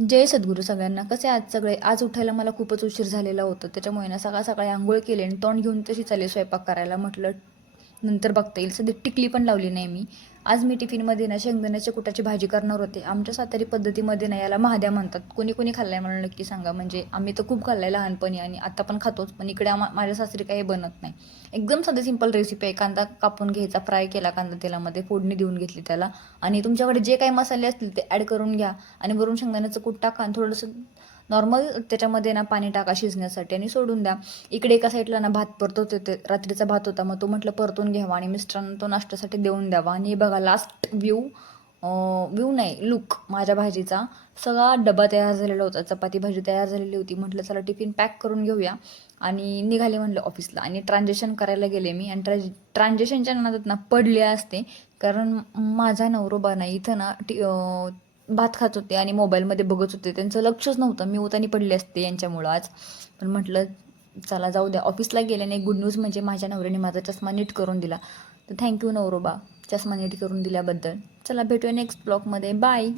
जय सद्गुरू सगळ्यांना. कसे आज सगळे? आज उठायला मला खूपच उशीर झालेला होता, त्याच्यामुळे ना सकाळ सकाळी आंघोळ केली आणि तोंड घेऊन तशी चालली स्वयंपाक करायला. म्हटलं नंतर बघता येईल. सध्या टिकली पण लावली नाही मी. आज मी टिफिनमध्ये ना शेंगदाण्याच्या कुटाची भाजी करणार होते. आमच्या सातारी पद्धतीमध्ये ना याला महाद्या म्हणतात. कोणी कोणी खाल्लाय मला नक्की सांगा. म्हणजे आम्ही तर खूप खाल्लाय लहानपणी आणि आता पण खातोच, पण इकडे माझ्या सासरी काही बनत नाही. एकदम साधी सिंपल रेसिपी आहे. कांदा कापून घ्यायचा, फ्राय केला कांदा तेलामध्ये, फोडणी देऊन घेतली त्याला, आणि तुमच्याकडे जे काही मसाले असतील ते ॲड करून घ्या आणि वरून शेंगदाण्याचं कूट टाका आणि थोडंसं नॉर्मल त्याच्यामध्ये ना पाणी टाका शिजण्यासाठी आणि सोडून द्या. इकडे एका साईडला ना भात परतवत होते, रात्रीचा भात होता, मग तो म्हटलं परतून घ्यावा आणि मिस्टरांना तो नाश्त्यासाठी देऊन द्यावा. आणि बघा लास्ट व्ह्यू नाही लुक माझ्या भाजीचा. सगळा डबा तयार झालेला होता, चपाती भाजी तयार झालेली होती. म्हटलं चला टिफिन पॅक करून घेऊया आणि निघाले म्हटलं ऑफिसला. आणि ट्रान्झॅक्शन करायला गेले मी आणि ट्रान्झॅक्शनच्या नादात ना पडले असते, कारण माझा नवरोबा ना इथं ना भात खात होते आणि मोबाईलमध्ये बघत होते. त्यांचं लक्षच नव्हतं. मी उतानी पडले असते यांच्यामुळं आज. पण म्हटलं चला जाऊ द्या. ऑफिसला गेल्याने गुड न्यूज म्हणजे माझ्या नवऱ्याने माझा चष्मा नीट करून दिला. तर थँक्यू नवरोबा, चष्मा नीट करून दिल्याबद्दल. चला भेटूया नेक्स्ट ब्लॉगमध्ये. बाय.